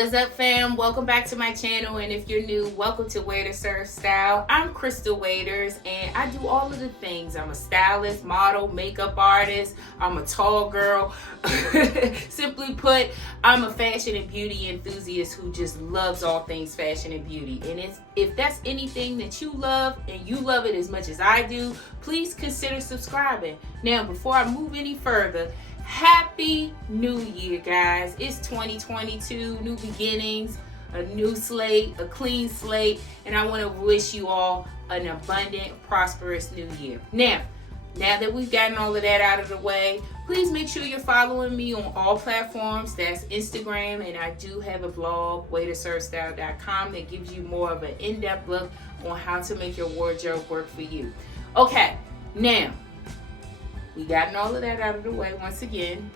What's up, fam? Welcome back to my channel, and if you're new, welcome to Waiter Serve Style. I'm Crystal Waiters, and I do all of the things. I'm a stylist, model, makeup artist. I'm a tall girl. Simply put, I'm a fashion and beauty enthusiast who just loves all things fashion and beauty. And if that's anything that you love, and you love it as much as I do, please consider subscribing. Now, before I move any further, Happy New Year, guys. It's 2022, new beginnings, a new slate, a clean slate, and I want to wish you all an abundant, prosperous new year. Now that we've gotten all of that out of the way, please make sure you're following me on all platforms. That's Instagram, and I do have a blog, waiterservestyle.com, that gives you more of an in-depth look on how to make your wardrobe work for you. Okay, now, we gotten all of that out of the way once again,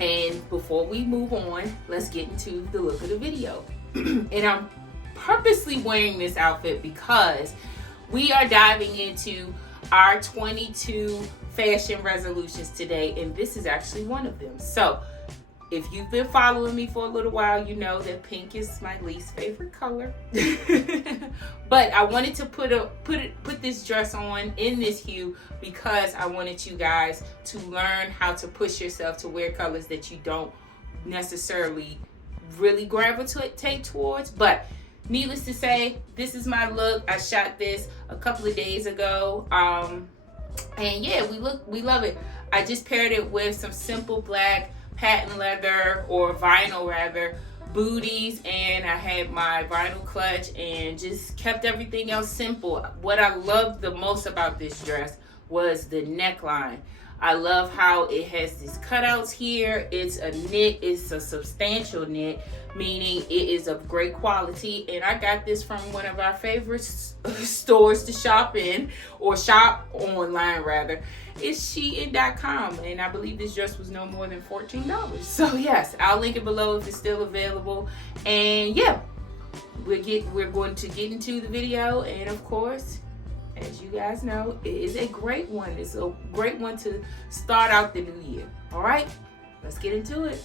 and before we move on, let's get into the look of the video. And I'm purposely wearing this outfit because we are diving into our 22 fashion resolutions today, and this is actually one of them. So if you've been following me for a little while, you know that pink is my least favorite color. But I wanted to put this dress on in this hue because I wanted you guys to learn how to push yourself to wear colors that you don't necessarily really gravitate towards. But needless to say, this is my look. I shot this a couple of days ago. And yeah, we love it. I just paired it with some simple black patent leather, or vinyl rather, booties, and I had my vinyl clutch and just kept everything else simple. What I loved the most about this dress was the neckline. I love how it has these cutouts here. It's a knit, it's a substantial knit, meaning it is of great quality, and I got this from one of our favorite stores to shop in, or shop online rather. It's shein.com, and I believe this dress was no more than $14. So yes, I'll link it below if it's still available. And yeah, we're going to get into the video, and of course, as you guys know, it is a great one. It's a great one to start out the new year. All right, let's get into it.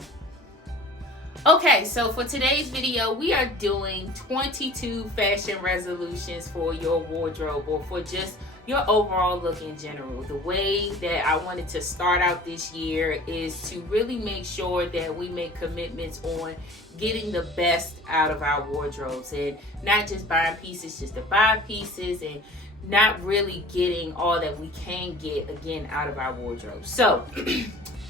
Okay, so for today's video, we are doing 22 fashion resolutions for your wardrobe, or for just your overall look in general. The way that I wanted to start out this year is to really make sure that we make commitments on getting the best out of our wardrobes, and not just buying pieces just to buy pieces, and not really getting all that we can get again out of our wardrobe. So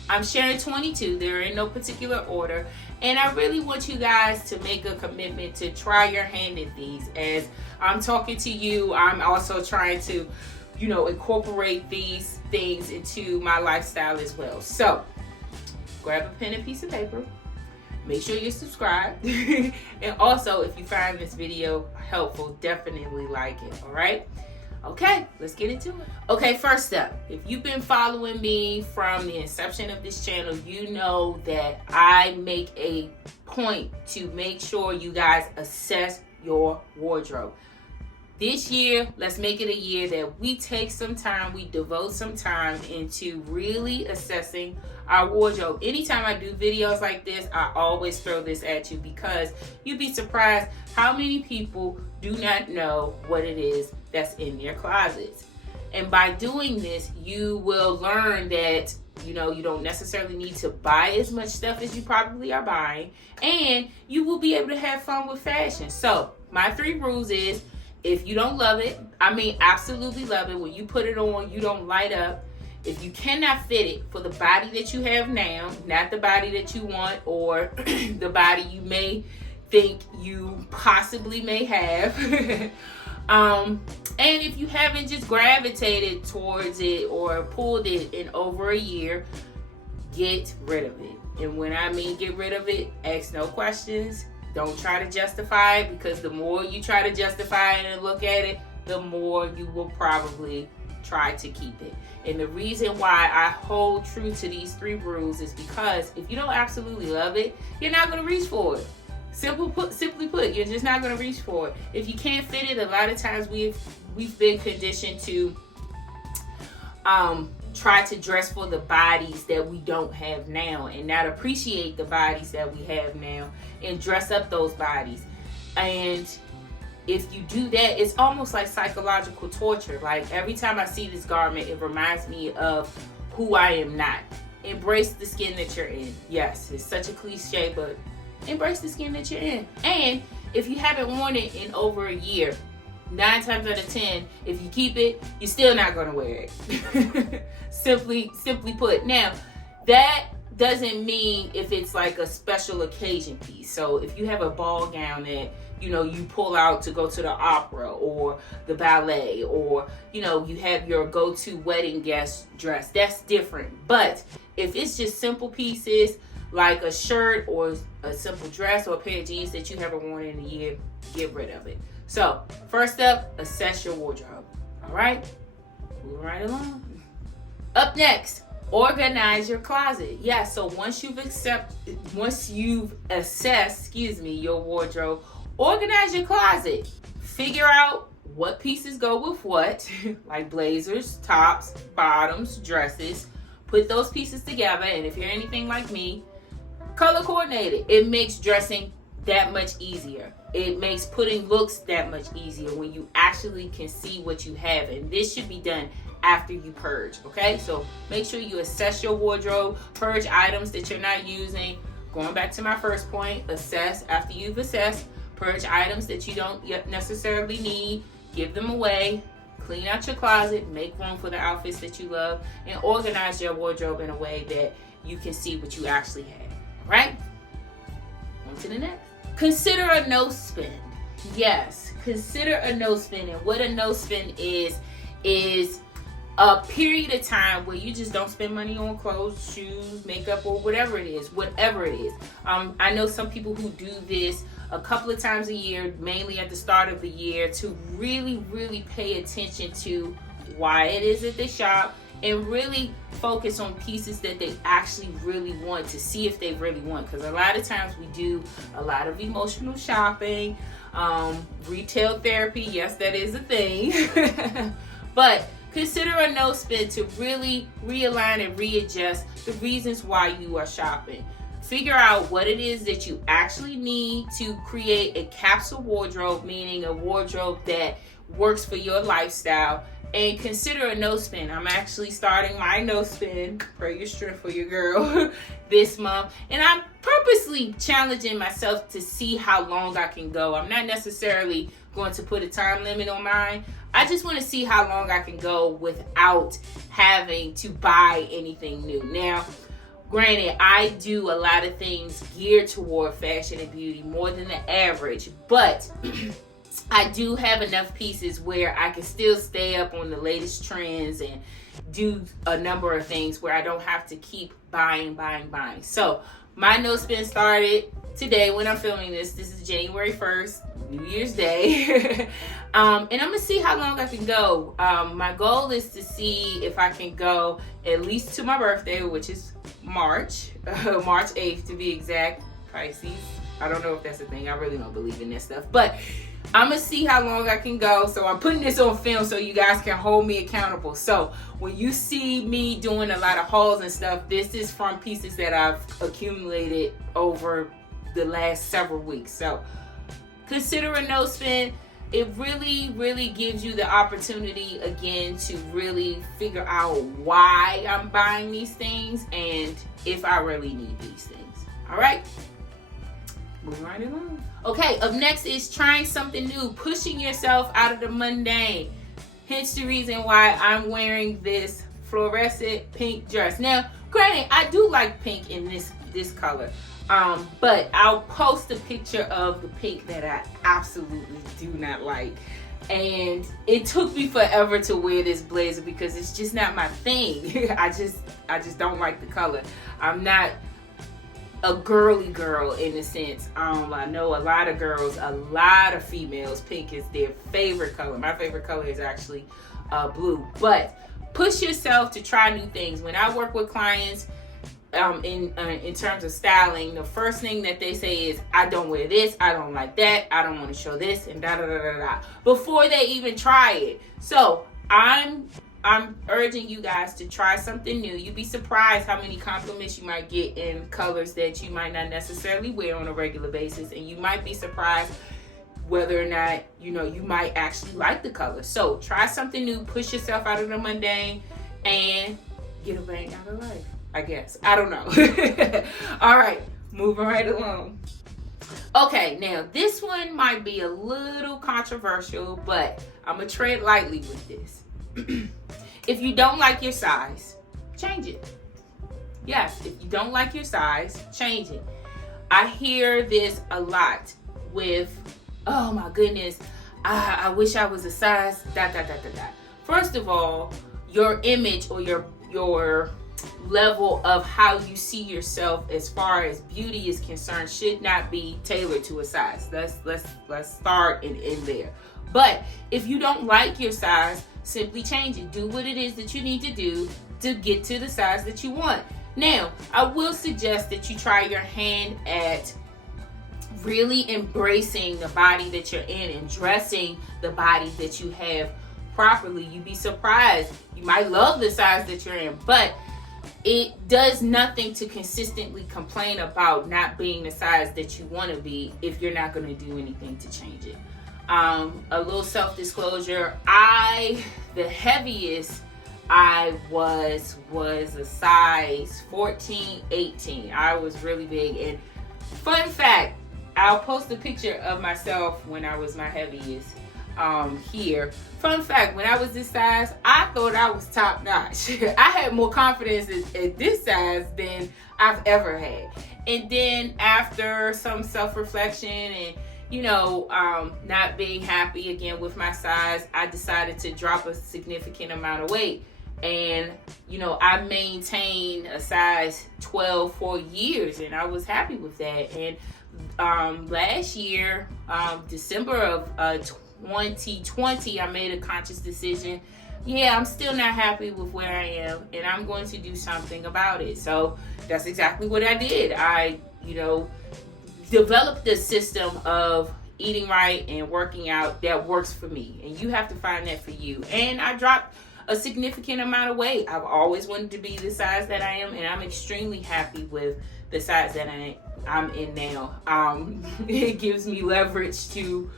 I'm sharing 22. They're in no particular order, and I really want you guys to make a commitment to try your hand at these. As I'm talking to you, I'm also trying to, incorporate these things into my lifestyle as well. So grab a pen and piece of paper. Make sure you're subscribed. And also, if you find this video helpful, definitely like it, all right? Okay, let's get into it. Okay, first up, if you've been following me from the inception of this channel, you know that I make a point to make sure you guys assess your wardrobe. This year, let's make it a year that we take some time, we devote some time into really assessing our wardrobe. Anytime I do videos like this, I always throw this at you, because you'd be surprised how many people do not know what it is that's in their closets. And by doing this, you will learn that you don't necessarily need to buy as much stuff as you probably are buying, and you will be able to have fun with fashion. So my 3 rules is, if you don't love it, absolutely love it, when you put it on, you don't light up. If you cannot fit it for the body that you have now, not the body that you want, or the body you may think you possibly may have, and if you haven't just gravitated towards it or pulled it in over a year, get rid of it. And when I mean get rid of it, ask no questions. Don't try to justify it, because the more you try to justify it and look at it, the more you will probably try to keep it. And the reason why I hold true to these 3 rules is because if you don't absolutely love it, you're not going to reach for it. Simply put, you're just not going to reach for it. If you can't fit it, a lot of times we've been conditioned to try to dress for the bodies that we don't have now and not appreciate the bodies that we have now and dress up those bodies. And if you do that, it's almost like psychological torture. Like every time I see this garment, it reminds me of who I am not. Embrace the skin that you're in. Yes, it's such a cliche, but embrace the skin that you're in. And if you haven't worn it in over a year, 9 times out of 10, if you keep it, you're still not going to wear it. Simply put. Now, that doesn't mean if it's like a special occasion piece. So if you have a ball gown that, you know, you pull out to go to the opera or the ballet, or, you know, you have your go-to wedding guest dress, that's different. But if it's just simple pieces like a shirt or a simple dress or a pair of jeans that you haven't worn in a year, get rid of it. So first up, assess your wardrobe. All right, moving right along. Up next, organize your closet. Yeah, so once you've assessed, your wardrobe, organize your closet. Figure out what pieces go with what, like blazers, tops, bottoms, dresses. Put those pieces together, and if you're anything like me, color coordinate it. It makes dressing that much easier. It makes putting looks that much easier when you actually can see what you have, and this should be done after you purge, okay? So make sure you assess your wardrobe, purge items that you're not using. Going back to my first point, assess. After you've assessed, purge items that you don't necessarily need, give them away, clean out your closet, make room for the outfits that you love, and organize your wardrobe in a way that you can see what you actually have, right? On to the next. Consider a no spend. Yes, consider a no spend. And what a no spend is a period of time where you just don't spend money on clothes, shoes, makeup, or whatever it is. I know some people who do this a couple of times a year, mainly at the start of the year, to really, really pay attention to why it is that they shop and really focus on pieces that they actually really want, to see if they really want. Because a lot of times we do a lot of emotional shopping, retail therapy. Yes, that is a thing. But consider a no spend to really realign and readjust the reasons why you are shopping. Figure out what it is that you actually need to create a capsule wardrobe, meaning a wardrobe that works for your lifestyle, and consider a no spend. I'm actually starting my no spend, pray your strength for your girl, this month. And I'm purposely challenging myself to see how long I can go. I'm not necessarily going to put a time limit on mine. I just want to see how long I can go without having to buy anything new. Now, granted, I do a lot of things geared toward fashion and beauty, more than the average, but I do have enough pieces where I can still stay up on the latest trends and do a number of things where I don't have to keep buying. So my no spend started today when I'm filming this. This is January 1st, New Year's Day. And I'm gonna see how long I can go. My goal is to see if I can go at least to my birthday, which is March 8th to be exact. Pisces. I don't know if that's a thing. I really don't believe in that stuff, but I'm gonna see how long I can go. So I'm putting this on film so you guys can hold me accountable. So when you see me doing a lot of hauls and stuff, this is from pieces that I've accumulated over the last several weeks. So consider a no spend. It really, really gives you the opportunity again to really figure out why I'm buying these things and if I really need these things. All right, moving right along. Okay, up next is trying something new, pushing yourself out of the mundane. Hence the reason why I'm wearing this fluorescent pink dress. Now, granted, I do like pink in this color. But I'll post a picture of the pink that I absolutely do not like. And it took me forever to wear this blazer because it's just not my thing. I just don't like the color. I'm not a girly girl in a sense. I know a lot of girls, a lot of females, pink is their favorite color. My favorite color is actually blue. But push yourself to try new things. When I work with clients, in terms of styling, the first thing that they say is, I don't wear this, I don't like that, I don't want to show this, and da da da da da, before they even try it. So I'm I'm urging you guys to try something new. You'd be surprised how many compliments you might get in colors that you might not necessarily wear on a regular basis. And you might be surprised whether or not, you might actually like the color. So try something new, push yourself out of the mundane, and get a bang out of life, I guess. I don't know. All right, moving right along. Okay, now this one might be a little controversial, but I'm going to tread lightly with this. If you don't like your size, change it. Yes, if you don't like your size, change it. I hear this a lot with, oh my goodness, I wish I was a size, ... First of all, your image or your level of how you see yourself as far as beauty is concerned should not be tailored to a size. Let's start and end there. But if you don't like your size, simply change it. Do what it is that you need to do to get to the size that you want. Now, I will suggest that you try your hand at really embracing the body that you're in and dressing the body that you have properly. You'd be surprised. You might love the size that you're in, but it does nothing to consistently complain about not being the size that you want to be if you're not going to do anything to change it. A little self-disclosure, the heaviest I was a size 14, 18. I was really big. And fun fact, I'll post a picture of myself when I was my heaviest here. Fun fact, when I was this size, I thought I was top notch. I had more confidence at this size than I've ever had. And then after some self-reflection and not being happy again with my size, I decided to drop a significant amount of weight. And, I maintained a size 12 for years, and I was happy with that. And last year, December of 2020, I made a conscious decision. Yeah, I'm still not happy with where I am, and I'm going to do something about it. So that's exactly what I did. I, developed this system of eating right and working out that works for me, and you have to find that for you. And I dropped a significant amount of weight. I've always wanted to be the size that I am, and I'm extremely happy with the size that I'm in now. It gives me leverage to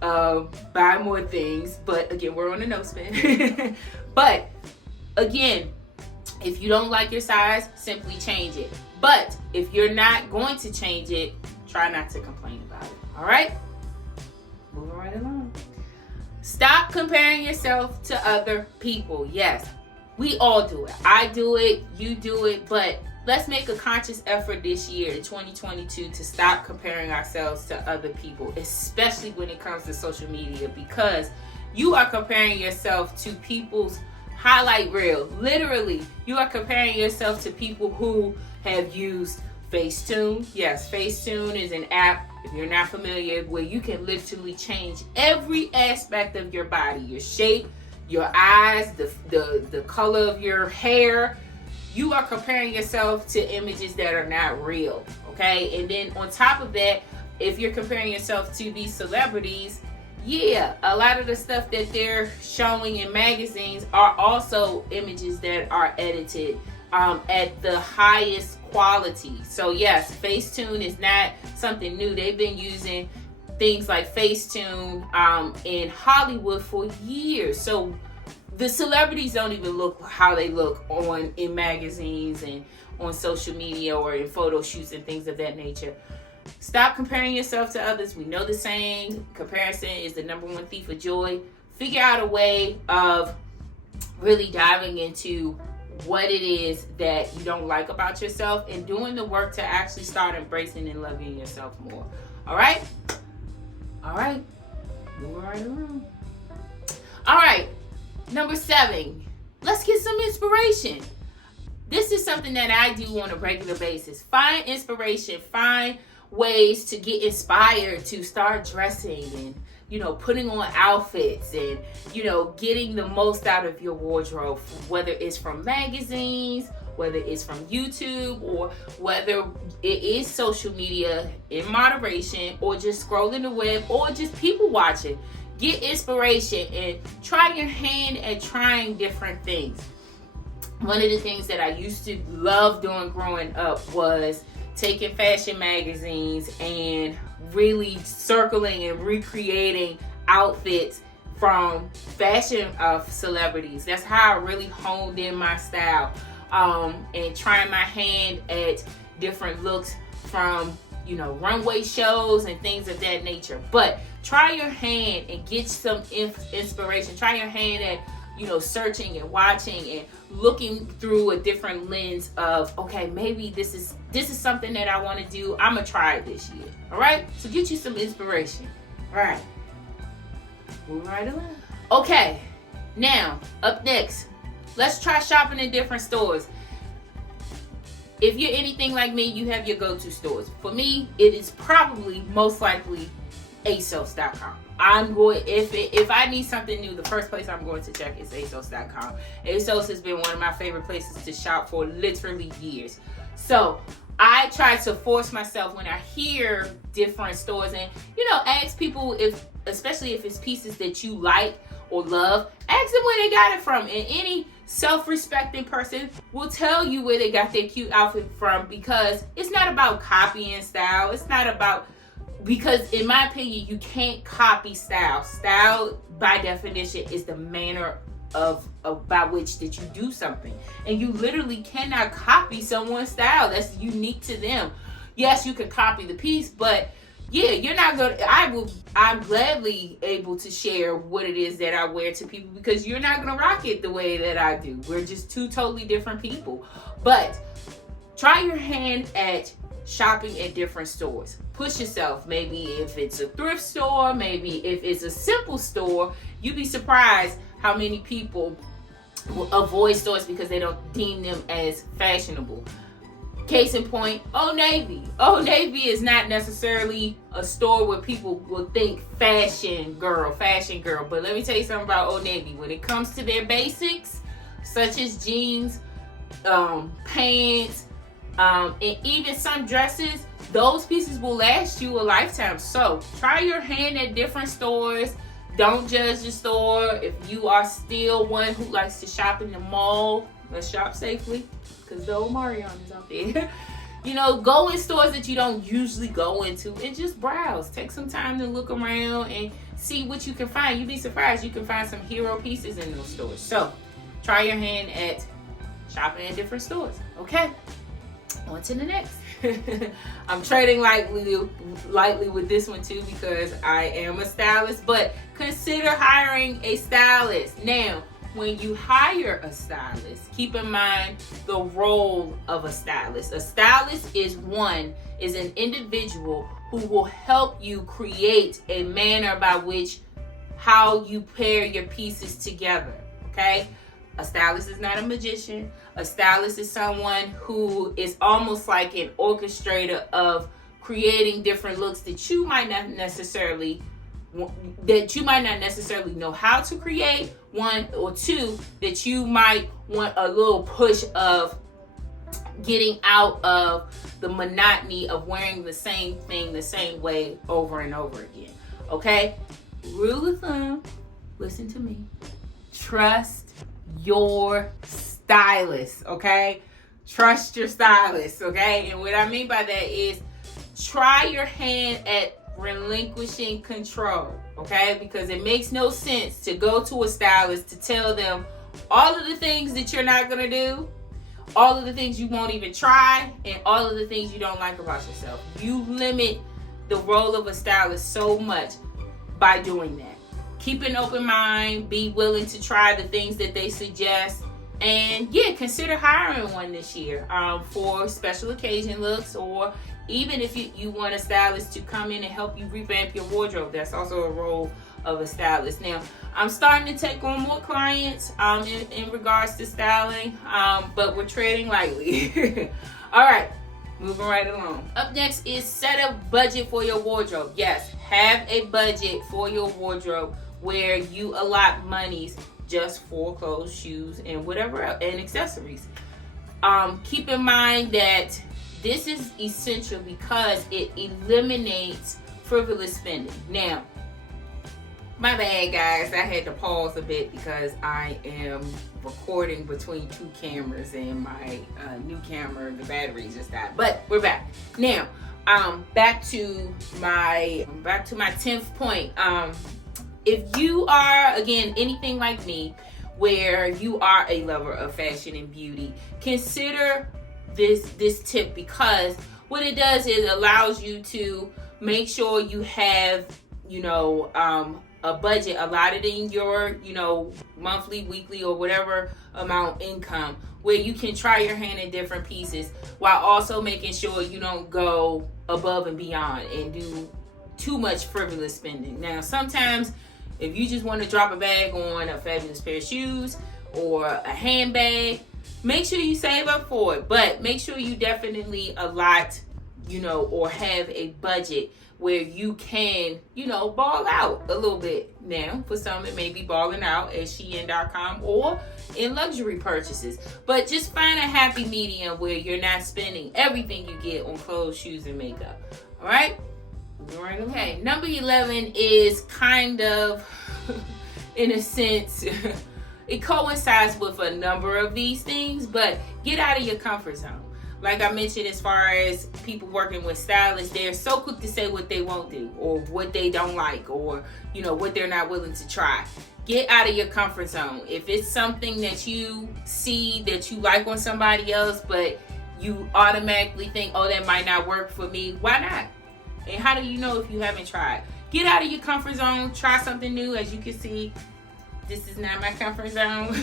buy more things, but again, we're on a no spin. But again, if you don't like your size, simply change it. But if you're not going to change it, try not to complain about it. All right? Moving right along. Stop comparing yourself to other people. Yes, we all do it. I do it, you do it, but let's make a conscious effort this year, 2022, to stop comparing ourselves to other people, especially when it comes to social media, because you are comparing yourself to people's highlight reel. Literally, you are comparing yourself to people who have used Facetune. Yes, Facetune is an app, if you're not familiar, where you can literally change every aspect of your body, your shape, your eyes, the color of your hair. You are comparing yourself to images that are not real, okay? And then on top of that, if you're comparing yourself to these celebrities, yeah, a lot of the stuff that they're showing in magazines are also images that are edited at the highest quality. So yes, Facetune is not something new. They've been using things like Facetune in Hollywood for years. So the celebrities don't even look how they look in magazines and on social media or in photo shoots and things of that nature. Stop comparing yourself to others. We know the saying, comparison is the number one thief of joy. Figure out a way of really diving into what it is that you don't like about yourself and doing the work to actually start embracing and loving yourself more. All right? All right. Move right along. All right. Number 7, let's get some inspiration. This is something that I do on a regular basis. Find inspiration. Find ways to get inspired to start dressing and, putting on outfits and, getting the most out of your wardrobe, whether it's from magazines, whether it's from YouTube, or whether it is social media in moderation, or just scrolling the web, or just people watching. get inspiration and try your hand at trying different things. One of the things that I used to love doing growing up was taking fashion magazines and really circling and recreating outfits from fashion of celebrities. That's how I really honed in my style, and trying my hand at different looks from, you know, runway shows and things of that nature. But try your hand and get some inspiration. Try your hand at, you know, searching and watching and looking through a different lens of, okay, maybe this is something that I want to do. I'm gonna try it this year. All right, so get you some inspiration. All right, move right along. Okay, now up next, let's try shopping in different stores. If you're anything like me, you have your go-to stores. For me, it is probably most likely ASOS.com. If I need something new, the first place I'm going to check is ASOS.com. ASOS has been one of my favorite places to shop for literally years. So I try to force myself when I hear different stores, and, you know, ask people, especially if it's pieces that you like or love, ask them where they got it from. And any self-respecting person will tell you where they got their cute outfit from, because it's not about copying style. It's not about, because in my opinion, you can't copy style. Style, by definition, is the manner by which that you do something. And you literally cannot copy someone's style. That's unique to them. Yes, you can copy the piece, but yeah, you're not gonna, I'm gladly able to share what it is that I wear to people, because you're not gonna rock it the way that I do. We're just two totally different people. But try your hand at shopping at different stores. Push yourself. Maybe if it's a thrift store, maybe if it's a simple store, you'd be surprised how many people will avoid stores because they don't deem them as fashionable. Case in point, Old Navy. Old Navy is not necessarily a store where people will think fashion girl. But let me tell you something about Old Navy. When it comes to their basics, such as jeans, pants, and even some dresses, those pieces will last you a lifetime. So try your hand at different stores. Don't judge the store. If you are still one who likes to shop in the mall, let's shop safely, because the old Marion is out there. You know, go in stores that you don't usually go into and just browse. Take some time to look around and see what you can find. You'd be surprised. You can find some hero pieces in those stores. So try your hand at shopping at different stores. Okay, on to the next. I'm trading lightly with this one too, because I am a stylist, but consider hiring a stylist. Now, when you hire a stylist, keep in mind the role of a stylist. A stylist is an individual who will help you create a manner by which how you pair your pieces together. Okay? A stylist is not a magician. A stylist is someone who is almost like an orchestrator of creating different looks that you might not necessarily know how to create, one, or two, that you might want a little push of getting out of the monotony of wearing the same thing the same way over and over again. Okay? Rule of thumb, listen to me. Trust your stylist, okay? Trust your stylist, okay? And what I mean by that is try your hand at relinquishing control, okay? Because it makes no sense to go to a stylist to tell them all of the things that you're not gonna do, all of the things you won't even try, and all of the things you don't like about yourself. You limit the role of a stylist so much by doing that. Keep an open mind, be willing to try the things that they suggest, and yeah, consider hiring one this year for special occasion looks, or even if you want a stylist to come in and help you revamp your wardrobe. That's also a role of a stylist. Now, I'm starting to take on more clients in regards to styling, but we're trading lightly. All right, moving right along. Up next is set a budget for your wardrobe. Yes, have a budget for your wardrobe where you allot monies just for clothes, shoes, and whatever else, and accessories. Keep in mind that this is essential because it eliminates frivolous spending. Now, My bad, guys. I had to pause a bit because I am recording between two cameras and my new camera, the battery just died. But we're back. Now, back to my 10th point. If you are, again, anything like me, where you are a lover of fashion and beauty, consider this tip, because what it does is allows you to make sure you have, a budget allotted in your, monthly, weekly, or whatever amount income, where you can try your hand in different pieces while also making sure you don't go above and beyond and do too much frivolous spending. Now, sometimes if you just want to drop a bag on a fabulous pair of shoes or a handbag, make sure you save up for it, but make sure you definitely allot, or have a budget where you can, ball out a little bit. Now, for some, it may be balling out at Shein.com or in luxury purchases. But just find a happy medium where you're not spending everything you get on clothes, shoes, and makeup. All right? Okay, number 11 is kind of, in a sense, it coincides with a number of these things, but get out of your comfort zone. Like I mentioned, as far as people working with stylists, they're so quick to say what they won't do or what they don't like or, what they're not willing to try. Get out of your comfort zone. If it's something that you see that you like on somebody else, but you automatically think, oh, that might not work for me, why not? And how do you know if you haven't tried? Get out of your comfort zone. Try something new. As you can see, this is not my comfort zone.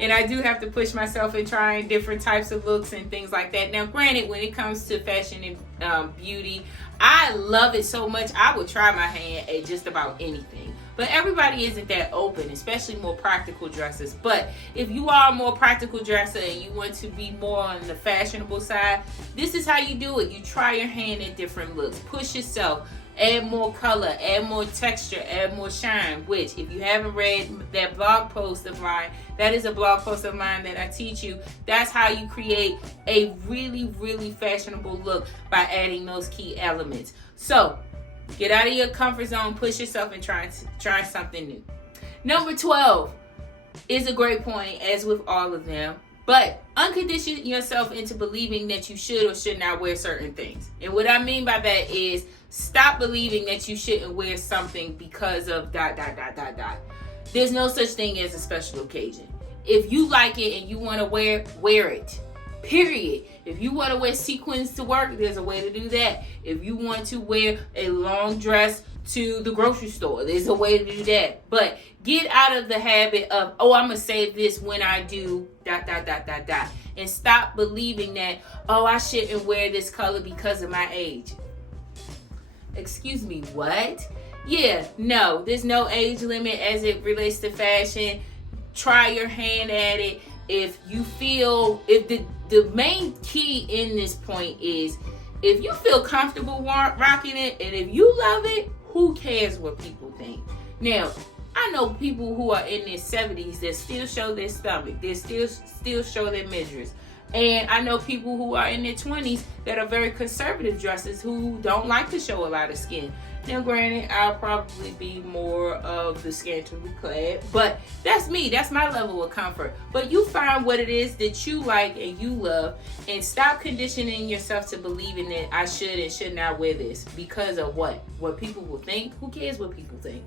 And I do have to push myself in trying different types of looks and things like that. Now, granted, when it comes to fashion and beauty, I love it so much, I would try my hand at just about anything. But everybody isn't that open, especially more practical dressers. But if you are a more practical dresser and you want to be more on the fashionable side, this is how you do it. You try your hand at different looks. Push yourself. Add more color, add more texture, add more shine, which if you haven't read that blog post of mine, that is a blog post of mine that I teach you. That's how you create a really, really fashionable look, by adding those key elements. So get out of your comfort zone, push yourself, and try something new. Number 12 is a great point, as with all of them. But uncondition yourself into believing that you should or should not wear certain things. And what I mean by that is stop believing that you shouldn't wear something because of ... There's no such thing as a special occasion. If you like it and you want to wear it. Period. If you want to wear sequins to work, there's a way to do that. If you want to wear a long dress to the grocery store, there's a way to do that. But get out of the habit of, oh, I'm going to save this when I do ... And stop believing that, oh, I shouldn't wear this color because of my age. Excuse me, what? Yeah, no, there's no age limit as it relates to fashion. Try your hand at it. If you feel, if the main key in this point is, if you feel comfortable rocking it, and if you love it, who cares what people think? Now, I know people who are in their 70s that still show their stomach. They still show their midriffs. And I know people who are in their 20s that are very conservative dressers who don't like to show a lot of skin. Now, granted, I'll probably be more of the scantily clad, but that's me. That's my level of comfort. But you find what it is that you like and you love, and stop conditioning yourself to believing that I should and should not wear this because of what? What people will think? Who cares what people think?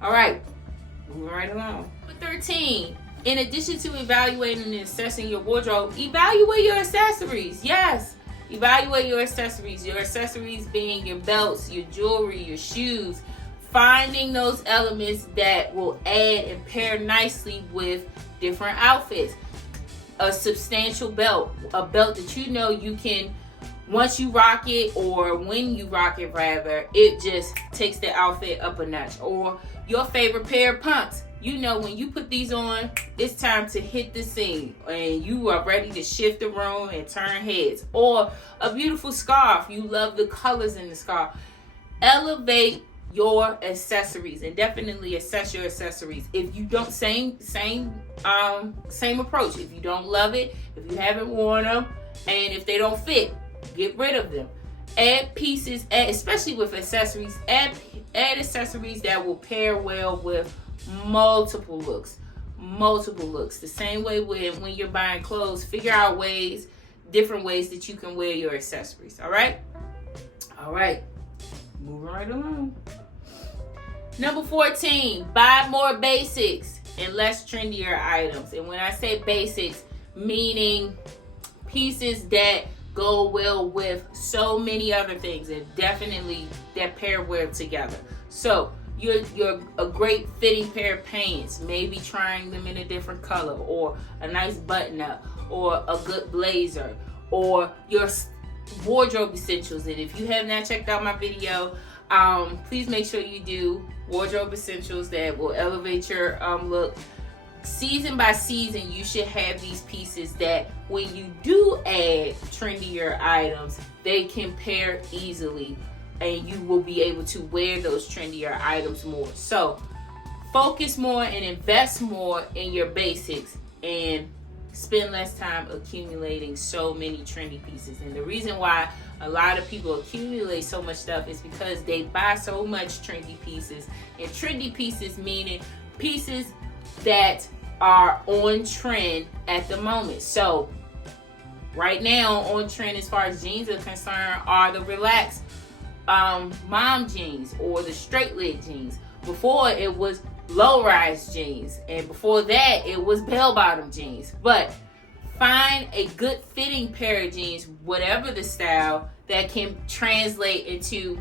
All right, moving right along. Number 13. In addition to evaluating and assessing your wardrobe, evaluate your accessories. Yes, evaluate your accessories. Your accessories being your belts, your jewelry, your shoes. Finding those elements that will add and pair nicely with different outfits. A substantial belt, a belt that you can, once you rock it, or when you rock it rather, it just takes the outfit up a notch. Or your favorite pair of pumps. When you put these on, it's time to hit the scene and you are ready to shift the room and turn heads. Or a beautiful scarf. You love the colors in the scarf. Elevate your accessories and definitely assess your accessories. If you don't, same approach. If you don't love it, if you haven't worn them, and if they don't fit, get rid of them. Add pieces, especially with accessories, add accessories that will pair well with multiple looks. The same way when you're buying clothes, figure out different ways that you can wear your accessories. All right, moving right along. Number 14, buy more basics and less trendier items. And when I say basics, meaning pieces that go well with so many other things, and definitely that pair well together. So you're a great fitting pair of pants, maybe trying them in a different color, or a nice button up, or a good blazer, or your wardrobe essentials. And if you have not checked out my video, please make sure you do wardrobe essentials that will elevate your look. Season by season, you should have these pieces that when you do add trendier items, they can pair easily, and you will be able to wear those trendier items more. So focus more and invest more in your basics, and spend less time accumulating so many trendy pieces. And the reason why a lot of people accumulate so much stuff is because they buy so much trendy pieces. And trendy pieces meaning pieces that are on trend at the moment. So right now on trend as far as jeans are concerned are the relaxed mom jeans or the straight leg jeans. Before it was low rise jeans, and before that it was bell bottom jeans. But find a good fitting pair of jeans, whatever the style, that can translate into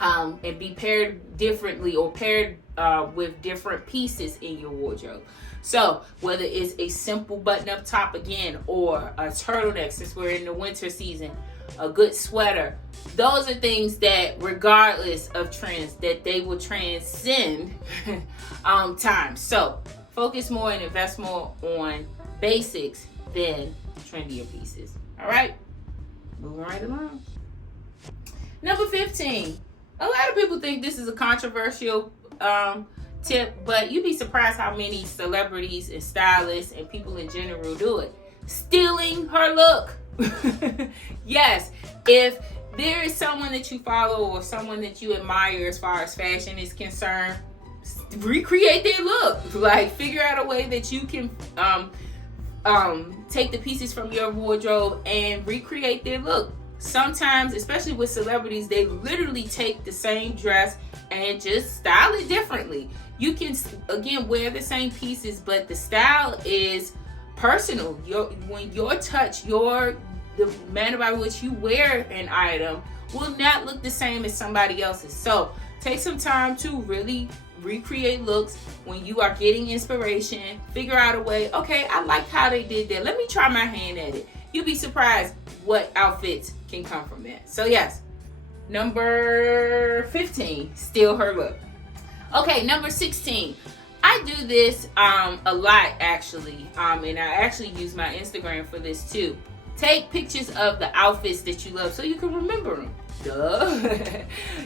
and be paired differently, or paired with different pieces in your wardrobe. So whether it's a simple button up top again, or a turtleneck since we're in the winter season, a good sweater, those are things that regardless of trends, that they will transcend time. So focus more and invest more on basics than trendier pieces. All right, moving right along. Number 15. A lot of people think this is a controversial tip, but you'd be surprised how many celebrities and stylists and people in general do it. Stealing her look. Yes, if there is someone that you follow or someone that you admire as far as fashion is concerned, recreate their look. Like, figure out a way that you can take the pieces from your wardrobe and recreate their look. Sometimes, especially with celebrities, they literally take the same dress and just style it differently. You can, again, wear the same pieces, but the style is personal. When your touch, the manner by which you wear an item will not look the same as somebody else's. So take some time to really recreate looks. When you are getting inspiration, figure out a way, okay, I like how they did that, let me try my hand at it. You'll be surprised what outfits can come from that. So yes, number 15, steal her look. Okay, number 16. I do this a lot actually, and I actually use my Instagram for this too. Take pictures of the outfits that you love so you can remember them. Duh.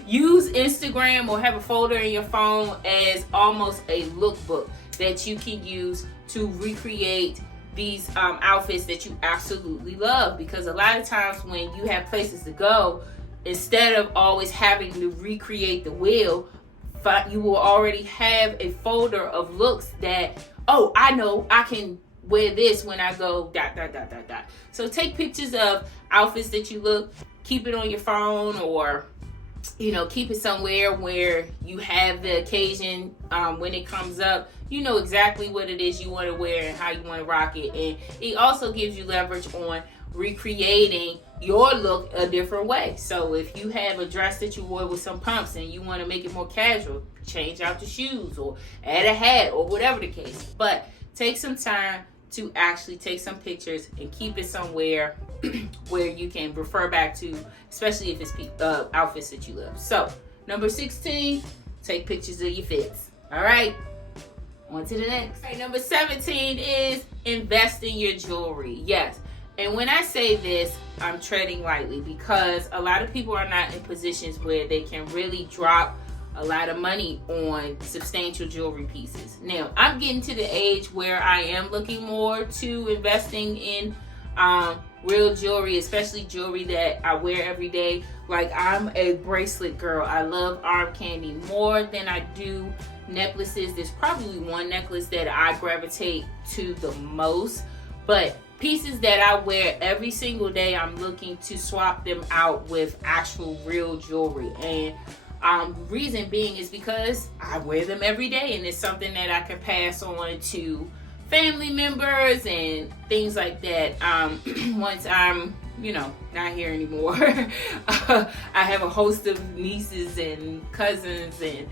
Use Instagram or have a folder in your phone as almost a lookbook that you can use to recreate these outfits that you absolutely love. Because a lot of times when you have places to go, instead of always having to recreate the wheel, you will already have a folder of looks that, oh, I know I can wear this when I go ... So take pictures of outfits that you look, keep it on your phone, or keep it somewhere where you have the occasion when it comes up. You know exactly what it is you want to wear and how you want to rock it. And it also gives you leverage on recreating your look a different way. So if you have a dress that you wore with some pumps and you want to make it more casual, change out the shoes or add a hat or whatever the case. But take some time to actually take some pictures and keep it somewhere where you can refer back to, especially if it's outfits that you love. So number 16, take pictures of your fits. All right, on to the next. All right, number 17 is invest in your jewelry. Yes, and when I say this, I'm treading lightly because a lot of people are not in positions where they can really drop a lot of money on substantial jewelry pieces. Now, I'm getting to the age where I am looking more to investing in Real jewelry, especially jewelry that I wear every day. Like, I'm a bracelet girl. I love arm candy more than I do necklaces. There's probably one necklace that I gravitate to the most, but pieces that I wear every single day, I'm looking to swap them out with actual real jewelry. And reason being is because I wear them every day, and it's something that I can pass on to family members and things like that. Once I'm, not here anymore, I have a host of nieces and cousins and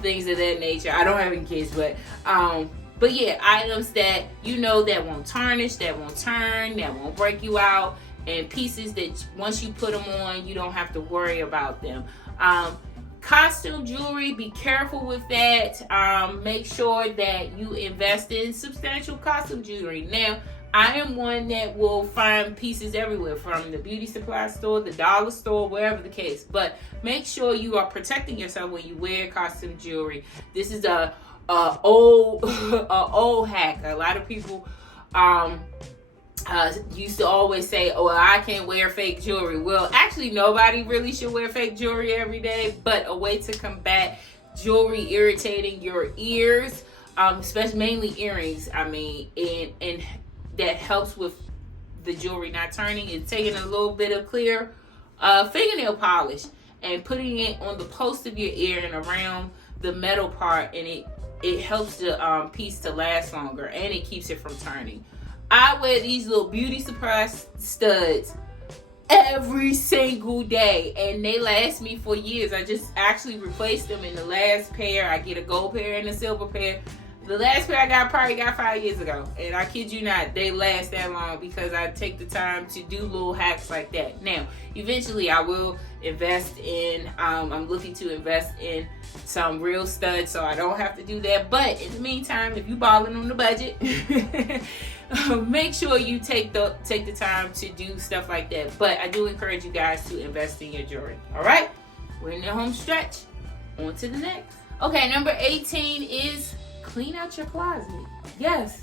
things of that nature. I don't have any kids, but yeah, items that that won't tarnish, that won't turn, that won't break you out, and pieces that once you put them on, you don't have to worry about them. Costume jewelry, be careful with that. Make sure that you invest in substantial costume jewelry. Now, I am one that will find pieces everywhere, from the beauty supply store, the dollar store, wherever the case. But make sure you are protecting yourself when you wear costume jewelry. This is a old hack. A lot of people used to always say, oh, I can't wear fake jewelry. Well, actually, nobody really should wear fake jewelry every day, but a way to combat jewelry irritating your ears, especially mainly earrings, and that helps with the jewelry not turning, is taking a little bit of clear fingernail polish and putting it on the post of your ear and around the metal part, and it helps the piece to last longer, and it keeps it from turning. I wear these little beauty supply studs every single day, and they last me for years. I just actually replaced them in the last pair. I get a gold pair and a silver pair. The last pair I probably got 5 years ago, and I kid you not, they last that long because I take the time to do little hacks like that. Now, eventually I will invest in, I'm looking to invest in some real studs so I don't have to do that. But in the meantime, if you balling on the budget, make sure you take the time to do stuff like that. But I do encourage you guys to invest in your jewelry. All right, we're in the home stretch. On to the next. Okay, number 18 is clean out your closet. Yes,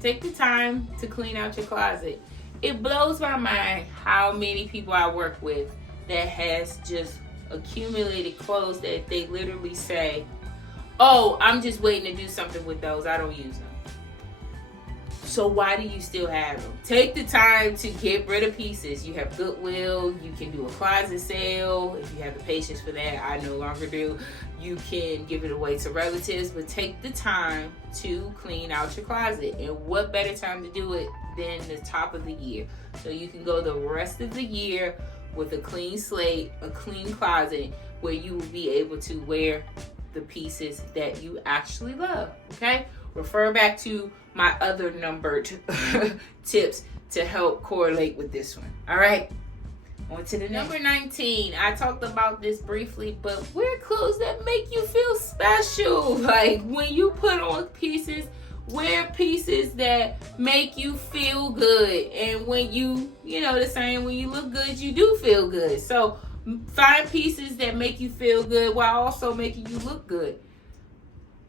take the time to clean out your closet. It blows my mind how many people I work with that has just accumulated clothes that they literally say, oh, I'm just waiting to do something with those. I don't use them. So why do you still have them? Take the time to get rid of pieces. You have Goodwill. You can do a closet sale. If you have the patience for that, I no longer do. You can give it away to relatives, but take the time to clean out your closet. And what better time to do it than the top of the year? So you can go the rest of the year with a clean slate, a clean closet, where you will be able to wear the pieces that you actually love, okay? Refer back to my other numbered tips to help correlate with this one. All right, on to the number 19. I talked about this briefly, but wear clothes that make you feel special. Like, when you put on pieces, wear pieces that make you feel good. And when you the saying, when you look good, you do feel good. So find pieces that make you feel good while also making you look good.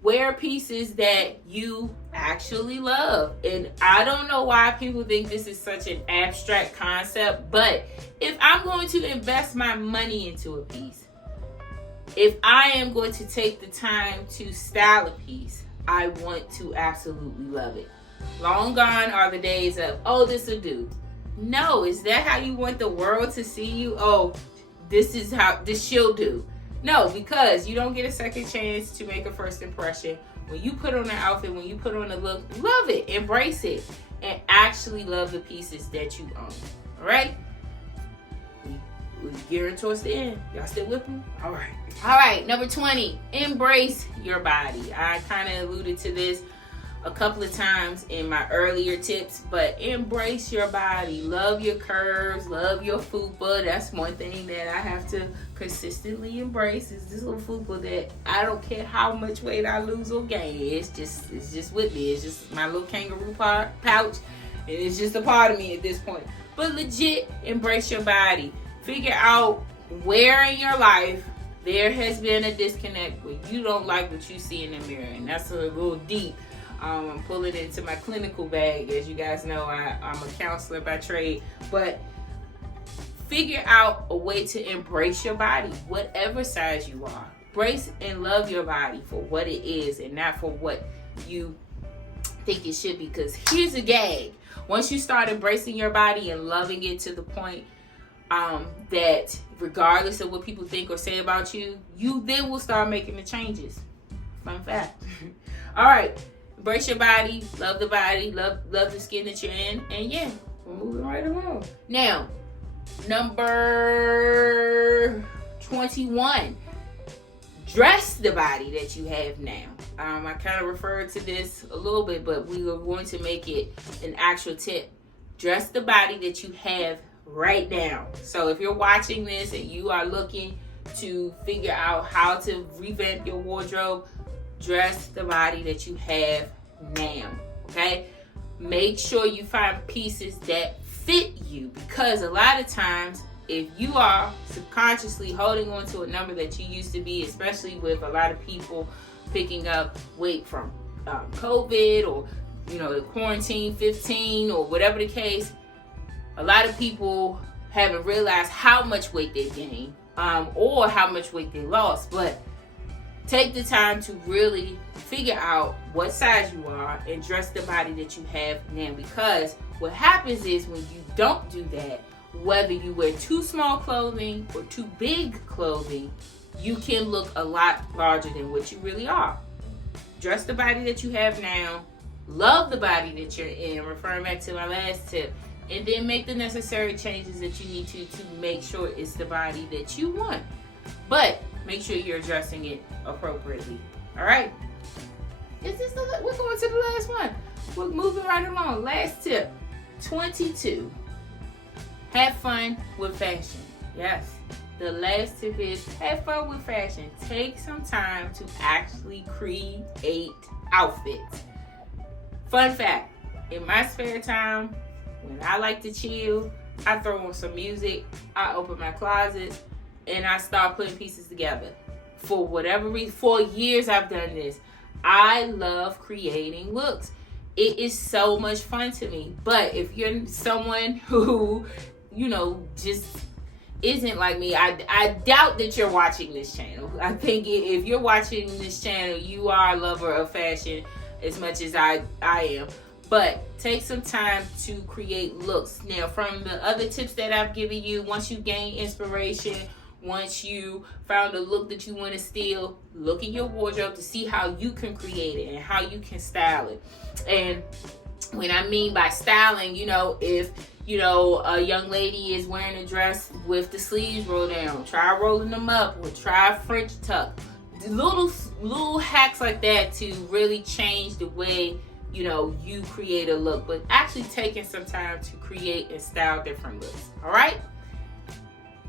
Wear pieces that you actually love. And I don't know why people think this is such an abstract concept, but if I'm going to invest my money into a piece, if I am going to take the time to style a piece, I want to absolutely love it. Long gone are the days of, oh, this will do. No, is that how you want the world to see you? Oh, this is how this she'll do. No, because you don't get a second chance to make a first impression. When you put on an outfit, when you put on a look, love it, embrace it, and actually love the pieces that you own. All right? We're gearing towards the end. Y'all still with me? All right. All right, number 20, embrace your body. I kind of alluded to this a couple of times in my earlier tips, but embrace your body. Love your curves, love your fupa. That's one thing that I have to consistently embrace, is this little fupa that I don't care how much weight I lose or gain. It's just with me. It's just my little kangaroo pouch, and it's just a part of me at this point. But legit, embrace your body. Figure out where in your life there has been a disconnect where you don't like what you see in the mirror, and that's a little deep. I'm pulling into my clinical bag. As you guys know, I'm a counselor by trade. But figure out a way to embrace your body, whatever size you are. Embrace and love your body for what it is and not for what you think it should be. Because here's a gag. Once you start embracing your body and loving it to the point that regardless of what people think or say about you, you then will start making the changes. Fun fact. All right. Embrace your body, love the skin that you're in, and yeah, we're moving right along. Now, number 21. Dress the body that you have now. I kind of referred to this a little bit, but we are going to make it an actual tip. Dress the body that you have right now. So if you're watching this and you are looking to figure out how to revamp your wardrobe, dress the body that you have now. Okay? Make sure you find pieces that fit you, because a lot of times if you are subconsciously holding on to a number that you used to be, especially with a lot of people picking up weight from COVID or, the quarantine 15 or whatever the case, a lot of people haven't realized how much weight they gained or how much weight they lost. But take the time to really figure out what size you are and dress the body that you have now, because what happens is when you don't do that, whether you wear too small clothing or too big clothing, you can look a lot larger than what you really are. Dress the body that you have now. Love the body that you're in, referring back to my last tip. And then make the necessary changes that you need to make sure it's the body that you want. But make sure you're addressing it appropriately. All right? We're going to the last one. We're moving right along. Last tip, 22. Have fun with fashion. Yes. The last tip is have fun with fashion. Take some time to actually create outfits. Fun fact, in my spare time, when I like to chill, I throw on some music, I open my closets, and I start putting pieces together. For whatever reason, for years I've done this. I love creating looks. It is so much fun to me. But if you're someone who, just isn't like me, I doubt that you're watching this channel. I think if you're watching this channel, you are a lover of fashion as much as I am. But take some time to create looks. Now, from the other tips that I've given you, once you gain inspiration, once you found a look that you want to steal, look in your wardrobe to see how you can create it and how you can style it. And when I mean by styling, if a young lady is wearing a dress with the sleeves rolled down, try rolling them up or try French tuck. Little hacks like that to really change the way you create a look, but actually taking some time to create and style different looks. All right?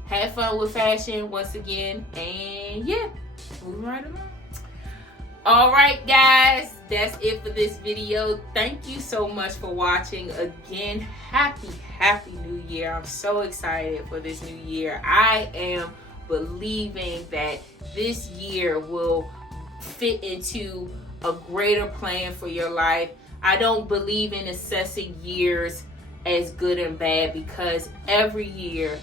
Have fun with fashion once again, and yeah, moving right along. All right, guys, that's it for this video. Thank you so much for watching. Again, happy new year. I'm so excited for this new year. I am believing that this year will fit into a greater plan for your life. I don't believe in assessing years as good and bad, because every year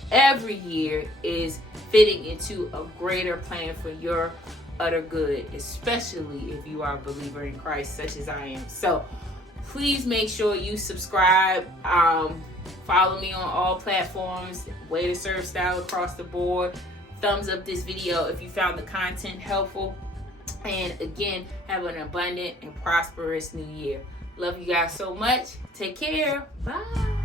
is fitting into a greater plan for your utter good, especially if you are a believer in Christ such as I am. So please make sure you subscribe, follow me on all platforms, Way to Serve Style across the board. Thumbs up this video if you found the content helpful. And again, have an abundant and prosperous new year. Love you guys so much. Take care. Bye.